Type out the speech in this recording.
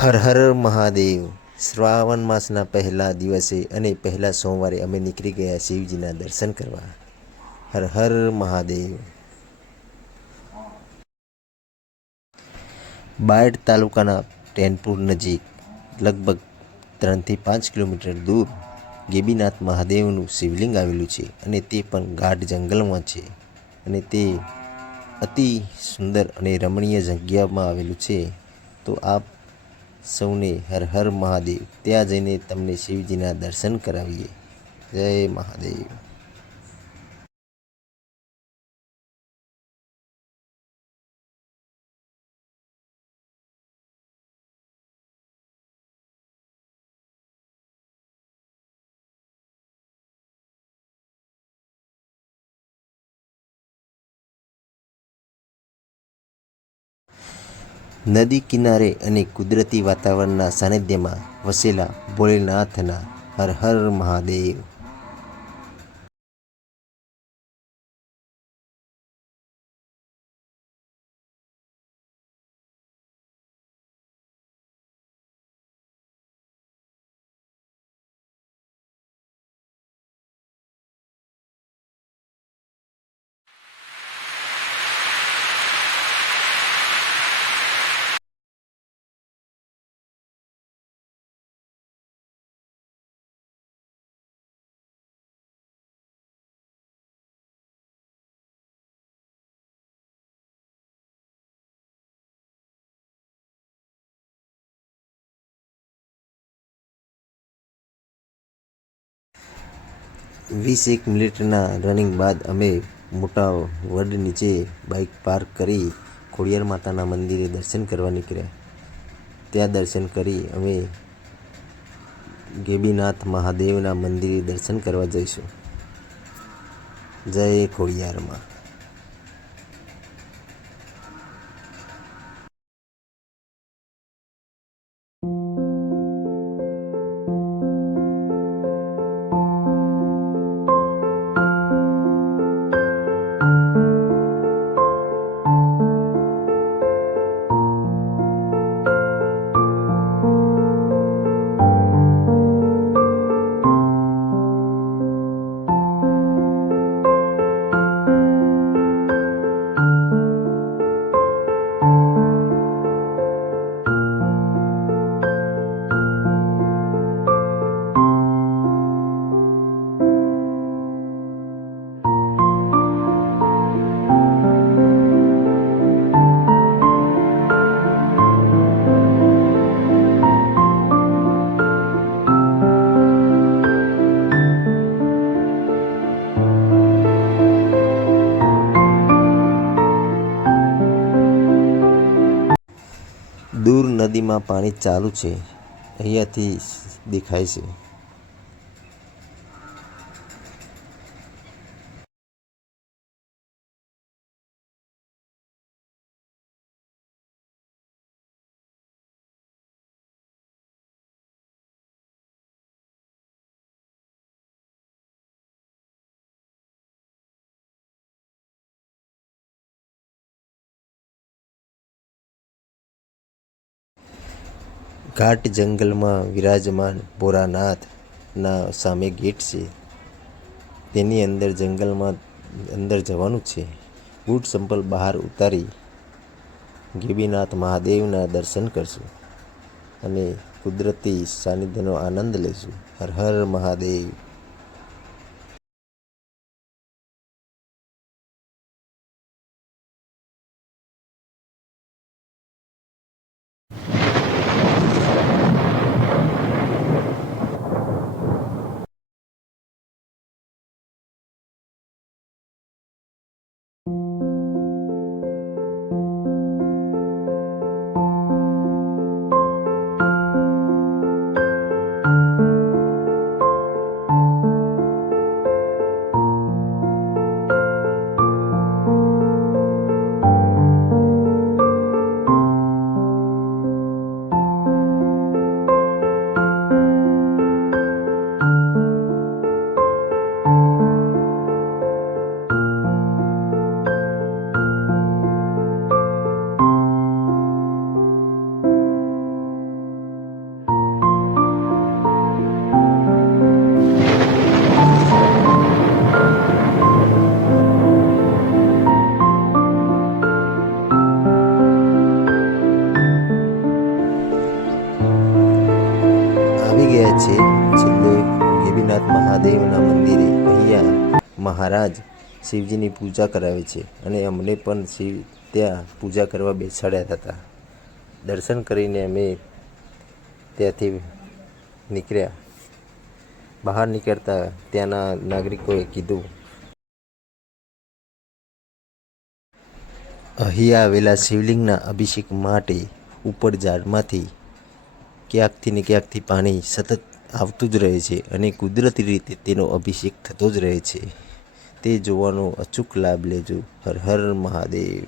હર હર મહાદેવ. શ્રાવણ માસના પહેલા દિવસે અને પહેલા સોમવારે અમે નીકળી ગયા શિવજીના દર્શન કરવા. હર હર મહાદેવ. બાયડ તાલુકાના ટેનપુર નજીક લગભગ 3 થી 5 કિલોમીટર દૂર ગેબીનાથ મહાદેવનું શિવલિંગ આવેલું છે અને તે પણ ગાઢ જંગલમાં છે અને તે અતિ સુંદર અને રમણીય જગ્યામાં આવેલું છે. તો આપ સૌને હર હર મહાદેવ. ત્યાં જઈને તમને શિવજીના દર્શન કરાવીએ. જય મહાદેવ. નદી કિનારે અને કુદરતી વાતાવરણના સાનિધ્યમાં વસેલા ભોલેનાથના હર હર મહાદેવ. વીસ એક મિનિટના રનિંગ બાદ અમે મોટા વડ નીચે બાઇક પાર્ક કરી ખોડિયાર માતાના મંદિરે દર્શન કરવા નીકળ્યા. ત્યાં દર્શન કરી અમે ગેબીનાથ મહાદેવના મંદિરે દર્શન કરવા જઈશું. જય ખોડિયારમાં. દૂર નદીમાં પાણી ચાલુ છે, અહીંયાથી દેખાય છે. ઘાટ જંગલમાં વિરાજમાન ભોળાનાથના સામે ગેટ છે. તેની અંદર જંગલમાં અંદર જવાનું છે. બૂટ ચંપલ બહાર ઉતારી ગેબીનાથ મહાદેવના દર્શન કરશું અને કુદરતી સાનિધ્યનો આનંદ લઈશું. હર હર મહાદેવ. છે. છેલ્લે ગેબીનાથ મહાદેવના મંદિરે અહીંયા મહારાજ શિવજીની પૂજા કરાવે છે અને અમને પણ ત્યાં પૂજા કરવા બેસાડ્યા હતા. દર્શન કરીને અમે ત્યાંથી નીકળ્યા. બહાર નીકળતા ત્યાંના નાગરિકોએ કીધું, અહીંયા આવેલા શિવલિંગના અભિષેક માટે ઉપર ઝાડમાંથી ક્યાંકથી ને ક્યાંકથી પાણી સતત આવતું જ રહે છે અને કુદરતી રીતે તેનો અભિષેક થતો જ રહે છે. તે જોવાનો અચૂક લાભ લેજો. હર હર મહાદેવ.